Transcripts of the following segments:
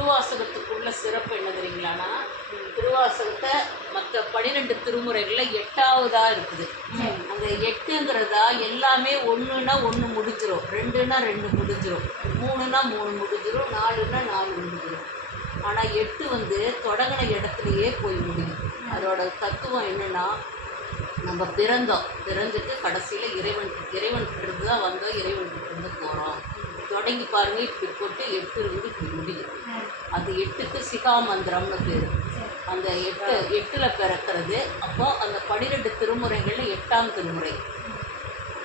திருவாசகத்துக்குள்ள சிறப்பு என்ன தெரியுங்களான்னா, திருவாசகத்தை மற்ற 12 திருமுறைகளில் 8ஆவதாக இருக்குது. அந்த 8ங்கிறதா எல்லாமே 1ன்னா 1 முடிஞ்சிடும், 2ன்னா 2 முடிஞ்சிடும், 3ன்னா 3 முடிஞ்சிடும், 4ன்னா 4 முடிஞ்சிடும். ஆனால் 8 வந்து தொடங்கின இடத்துலையே போய் முடியும். அதோட தத்துவம் என்னென்னா, நம்ம பிறந்துட்டு கடைசியில் இறைவன்கிட்ட இருந்து தான் வந்தோம், இறைவன்கிட்ட இருந்து போகிறோம். தொடங்கி பாருங்கள், இப்படி போட்டு 8 இருந்து இப்படி முடியும். அது 8க்கு சிகாமந்திரம்னு பேர். அந்த 8ல் பிறக்கிறது. அப்போ அந்த 12 திருமுறைகளில் 8ஆம் திருமுறை.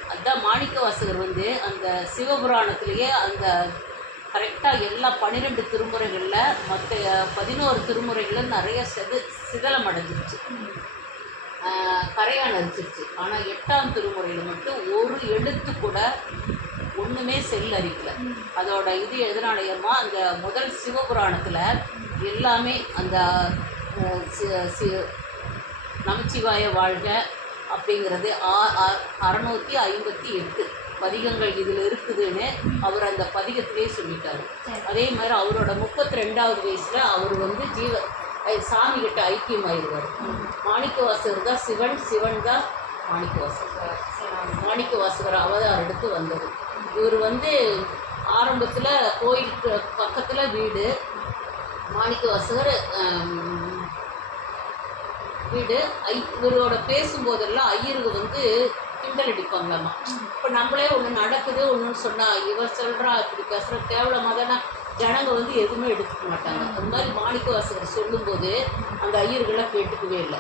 அதுதான் மாணிக்கவாசகர் வந்து அந்த சிவபுராணத்திலேயே அந்த கரெக்டாக எல்லா 12 திருமுறைகளில் மற்ற 11 திருமுறைகளில் நிறைய சிதலம் அடைஞ்சிருச்சு, கரையான் அரிச்சிருச்சு. ஆனால் 8ஆம் திருமுறையில் மட்டும் ஒரு எழுத்து கூட ஒன்றுமே செல்லரிக்கலை. அதோட இது எதனாலயமா, அந்த முதல் சிவபுராணத்தில் எல்லாமே அந்த நமச்சிவாய வாழ்க அப்படிங்கிறது 658 பதிகங்கள் இதில் இருக்குதுன்னு அவர் அந்த பதிகத்திலே சொல்லிட்டார். அதே மாதிரி அவரோட 32வது வயசில் அவர் வந்து சாமிகிட்ட ஐக்கியமாயிடுவார். மாணிக்கவாசகர் தான் சிவன், சிவன் தான் மாணிக்கவாசகர். மாணிக்கவாசகர் அவதாரம் எடுத்து வந்தது. இவர் வந்து ஆரம்பத்தில் கோயிலுக்கு பக்கத்தில் வீடு, மாணிக்கவாசகர் வீடு. இவரோட பேசும்போதெல்லாம் ஐயருக்கு வந்து கிண்டல் அடிப்பாங்களாம்மா. இப்போ நம்மளே ஒன்று நடக்குது ஒன்றுன்னு சொன்னால் இவர் சொல்கிறா இப்படி பேசுகிற கேவலமாக தானே, ஜனங்க வந்து எதுவுமே எடுத்துக்க மாட்டாங்க. அது மாதிரி மாணிக்கவாசகர் சொல்லும்போது அந்த ஐயர்கள்லாம் கேட்டுக்கவே இல்லை.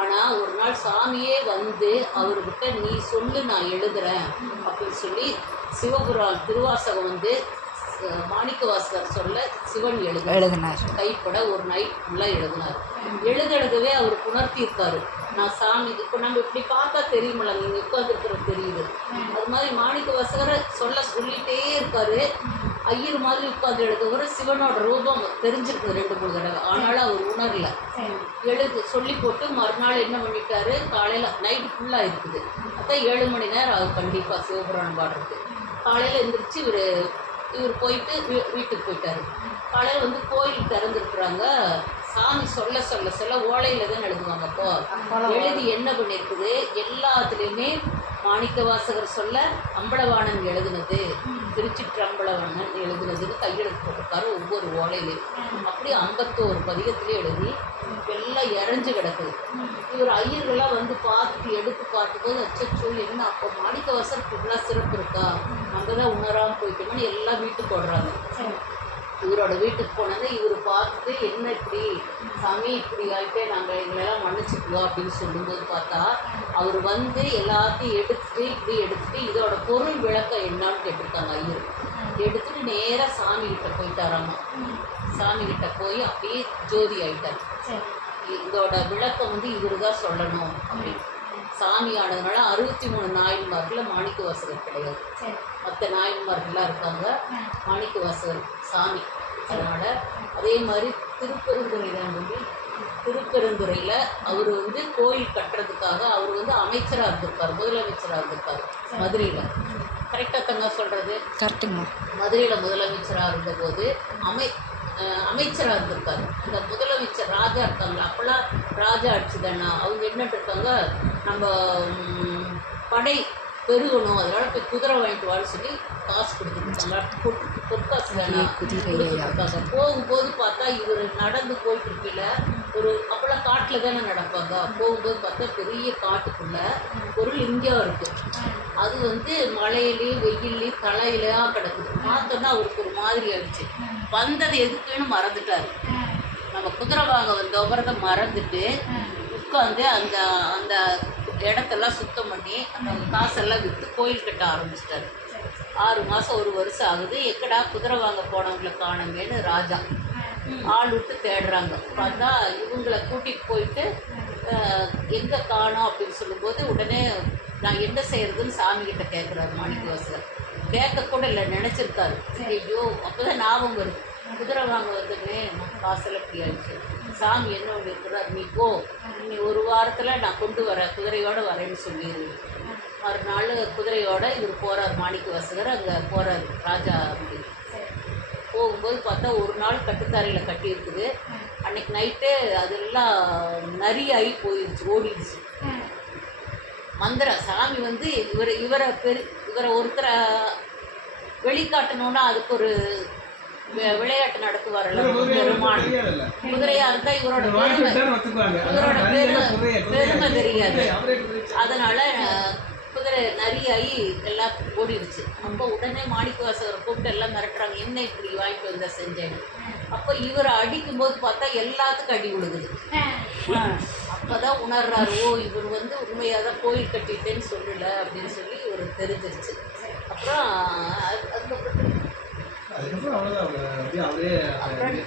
ஆனால் ஒரு நாள் சாமியே வந்து அவர்கிட்ட நீ சொல்லு நான் எழுதுகிறேன் அப்படின்னு சொல்லி சிவபுரான் திருவாசகம் வந்து மாணிக்கவாசகர் சொல்ல சிவன் எழுதினார். கைப்பட ஒரு நைட் ஃபுல்லாக எழுதினார். எழுதுறதுவே அவர் உணர்த்தியிருக்காரு, நான் சாமி. இப்போ நம்ம இப்படி பார்த்தா தெரியுமில்ல, நீங்கள் உட்காந்துருக்கிறது தெரியுது. அது மாதிரி மாணிக்கவாசகரை சொல்லிகிட்டே இருக்காரு. ஐயர் மாதிரி உட்காந்து எழுதுகிற சிவனோட ரூபம் தெரிஞ்சிருக்குது 2-3 தடவை. ஆனாலும் அவர் உணரல. சொல்லி போட்டு மறுநாள் என்ன பண்ணிட்டாரு, காலையில் நைட்டு ஃபுல்லாக இருக்குது. அதான் 7 மணி நேரம் ஆகும் கண்டிப்பாக சிவபுராணம் பாடுறதுக்கு. காலையில் எழுந்திரிச்சு இவர் போயிட்டு வீட்டுக்கு போயிட்டார். காலையில் வந்து கோயில் திறந்துருக்குறாங்க. சாமி சொல்ல ஓலையில் தான் எழுதுவாங்க. அப்போ எழுதி என்ன பண்ணியிருக்குது, எல்லாத்துலேயுமே மாணிக்கவாசகர் சொல்ல அம்பலவாணன் எழுதுனது, திருச்சிற்றம்பலவாணன் எழுதுனதுன்னு கையெழுத்து போட்டிருக்காரு ஒவ்வொரு ஓலையிலையும். அப்படி 51 பதிகத்திலே எழுதி எல்லாம் இறஞ்சி கிடக்குது. இவர் ஐயர்கள்லாம் வந்து எடுத்து பார்க்கும்போது அச்சோ என்ன அப்போ மாணிக்கவாசகர் இவ்வளோ சிறப்பு இருக்கா, நம்ம தான் உணராமல் போயிட்டோம்னு எல்லாம் வீட்டுக்கு ஓடுறாங்க. இவரோட வீட்டுக்கு போனது இவர் பார்த்துட்டு என்ன இப்படி சாமி இப்படி ஆகிட்டே நாங்கள் எங்களெல்லாம் மன்னிச்சுக்குவோம் அப்படின்னு சொல்லும்போது பார்த்தா அவர் வந்து எல்லாத்தையும் எடுத்துட்டு இதோட பொருள் விளக்கம் என்னான்னு கேட்டிருக்காங்க ஐயர். எடுத்துட்டு நேராக சாமிகிட்ட போயிட்டாராமா. சாமிகிட்ட போய் அப்படியே ஜோதி ஆகிட்டார். இதோட விளக்கம் வந்து இவர் தான் சொல்லணும் அப்படின்னு. சாமி ஆனதுனால 63 நாயன்மார்களில் மாணிக்கவாசகர் கிடையாது. மற்ற நாயன்மார்கள்லாம் இருக்காங்க, மாணிக்கவாசகர் சாமி. அதனால் அதே மாதிரி திருப்பெருந்துறையில் அவர் வந்து கோயில் கட்டுறதுக்காக அவர் வந்து அமைச்சராக இருந்திருக்கார், முதலமைச்சராக இருந்திருக்கார் மதுரையில். கரெக்டாக தங்க சொல்கிறது? கரெக்டுங்கம்மா. மதுரையில் முதலமைச்சராக இருந்தபோது அமைச்சராக இருந்திருக்காரு. அந்த முதலமைச்சர் ராஜா இருக்காங்களா, அப்போல்லாம் ராஜா ஆட்சி தானே. அவங்க என்னட்டு இருக்காங்க, நம்ம படை பெருகணும், அதனால் போய் குதிரை வாங்கிட்டு வான்னு சொல்லி காசு கொடுத்துருக்காங்க. பொற்காசு தானே கொடுத்துருக்காங்க. போகும்போது பார்த்தா இவர் நடந்து போயிட்டுருக்கையில் அப்போல்லாம் காட்டில் தானே நடப்பாங்க. போகும்போது பார்த்தா பெரிய காட்டுக்குள்ளே ஒரு லிங்கம் இருக்குது. அது வந்து மழையிலையும் வெயில்லையும் தலையிலையாக கிடக்குது. பார்த்தோன்னா அவருக்கு ஒரு மாதிரி ஆயிடுச்சு. வந்தது எதுக்குன்னு மறந்துட்டார். நம்ம குதிரை வாங்க வந்தவரத மறந்துட்டு உட்காந்து அந்த அந்த இடத்தெல்லாம் சுத்தம் பண்ணி அந்த காசெல்லாம் விற்று கோயில் கட்ட ஆரம்பிச்சிட்டாரு. 6 மாதம் 1 வருஷம் ஆகுது. எக்கடா குதிரை வாங்க போனவங்களை காணுங்கன்னு ராஜா ஆள் விட்டு தேடுறாங்க. பார்த்தா இவங்களை கூட்டிகிட்டு போயிட்டு எங்கே காணோம் அப்படின்னு சொல்லும்போது உடனே நான் என்ன செய்கிறதுன்னு சாமிகிட்ட கேட்குறாரு மாணிக்கவாசகர். கேட்கக்கூட இல்லை, நினச்சிருக்காரு. ஐயோ அப்போ தான் ஞாபகம் வருது, குதிரை வாங்க வந்துன்னே காசெல்லாம் இப்படி ஆயிடுச்சு. சாமி என்ன ஒன்று இருக்கிறார், நீ போ, நீ 1 வாரத்தில் நான் கொண்டு வரேன், குதிரையோடு வரேன்னு சொல்லிடு. மறுநாள் குதிரையோடு இவர் போகிறார், மாணிக்கவாசகர் அங்கே போகிறார் ராஜா. அப்படி போகும்போது பார்த்தா ஒரு நாள் கட்டுத்தாரையில் கட்டியிருக்குது. அன்னைக்கு நைட்டு அதெல்லாம் நரியாகி போயிடுச்சு, ஓடிடுச்சு. மந்திரம் சாமி வந்து இவரை ஒருத்தரை வெளிக்காட்டணும்னா அதுக்கு ஒரு விளையாட்டு நடத்துவார்ல பெருமான். குதிரையா இருந்தா இவரோட பெருமை தெரியாது. அதனால குதிரை நரியாகி எல்லாம் ஓடிடுச்சு. அப்போ உடனே மாணிக்கவாசகரை கூப்பிட்டு எல்லாம் மிரட்டுறாங்க, என்ன இப்படி வாங்கிட்டு வந்த செஞ்சேன்னு. அப்போ இவரை அடிக்கும்போது பார்த்தா எல்லாத்துக்கும் அடி விழுகுது. அப்போதான் உணர்றாரு, ஓ இவர் வந்து உண்மையாக தான் கோயில் கட்டிட்டேன்னு சொல்லலை அப்படின்னு சொல்லி இவர் தெரிஞ்சிருச்சு. அப்புறம்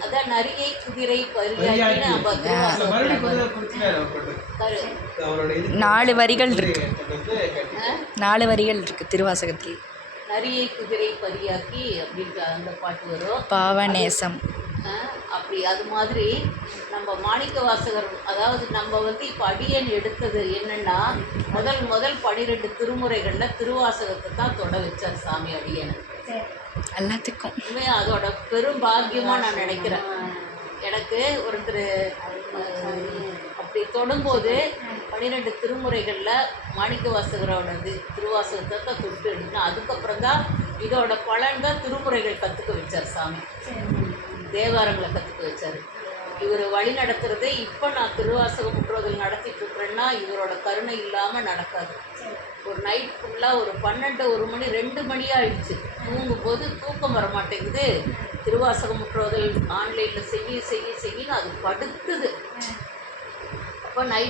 அதான் நரியை குதிரை பரியாக்கின்னு 4 வரிகள் இருக்கு. 4 வரிகள் இருக்கு திருவாசகத்தில். நரியை குதிரை பரியாக்கி அப்படின்ற அந்த பாட்டு வரும். பாவநேசம் அப்படி அது மாதிரி நம்ம மாணிக்கவாசகர், அதாவது நம்ம வந்து இப்போ அடியேன் எடுத்தது என்னென்னா முதல் 12 திருமுறைகளில் திருவாசகத்தை தான் தொட வச்சார் சாமி அடியேன் எல்லாத்துக்கும். உண்மையாக அதோட பெரும் பாக்கியமாக நான் நினைக்கிறேன். எனக்கு ஒருத்தர் அப்படி தொடும்போது 12 திருமுறைகளில் மாணிக்கவாசகரோடது திருவாசகத்தை தான் தொட்டு எடுக்கணும். அதுக்கப்புறம் தான் இதோட பலன் தான் திருமுறைகள் கற்றுக்க வச்சார் சாமி, தேவாரங்களை கற்றுக்க வச்சார். இவர் வழி நடத்துகிறதே இப்போ நான் திருவாசகம் முற்றுவதில் நடத்திட்டு இருக்கிறேன்னா இவரோட கருணை இல்லாமல் நடக்காது. ஒரு நைட் ஃபுல்லாக ஒரு 12 1 மணி 2 மணியாக ஆயிடுச்சு. தூங்கும்போது தூக்கம் வர மாட்டேங்குது. திருவாசகம் முற்றுவதில் ஆன்லைனில் செய்யின்னு அது படுத்துது. அப்போ நைட்